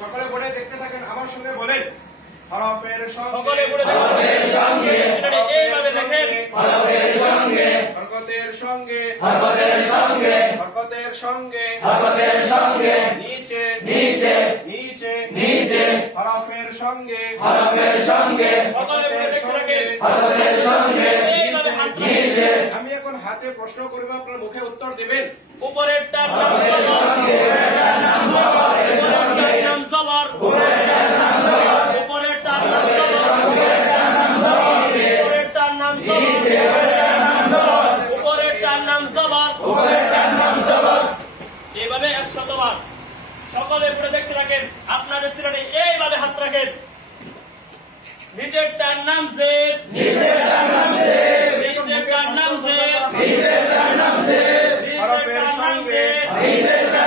সকলে পড়ে দেখতে থাকেন, আমার সঙ্গে বলেন হরফের সঙ্গে, সকলে পড়ে দেখুন হরফের সঙ্গে, এইভাবে দেখেন হরফের সঙ্গে, হরকতের সঙ্গে, হরফের সঙ্গে, হরকতের সঙ্গে, হরফের সঙ্গে, নিচে নিচে, নিচে নিচে, হরফের সঙ্গে, হরফের সঙ্গে, সকলে পড়ে দেখতে থাকেন হরফের সঙ্গে, এইভাবে হাত নিচে, আমি এখন হাতে প্রশ্ন করব, আপনার মুখে উত্তর দিবেন। উপরেরটার নাম হরফের সবর, সঙ্গে, নাম সবার, উপরেরটার নাম সবর, উপরেরটার নাম সবার, উপরেরটার নাম সবর, উপরেরটার নাম সবার, উপরেরটার নাম সবর, নিচে, উপরেরটার নাম সবার, উপরেরটার নাম সবর। উপরেরটার নাম সবার। এইভাবে 100 বার সকলে পড়ে দেখতে থাকেন। আপনাদের শ্রেণী এইভাবে হাত রাখেন। নিচেরটার নাম জেদ, নিচেরটার নাম জেদ, নিচেরটার নাম জেদ, নিচেরটার নাম জেদ, নিচেরটার নাম জেদ, নিচেরটার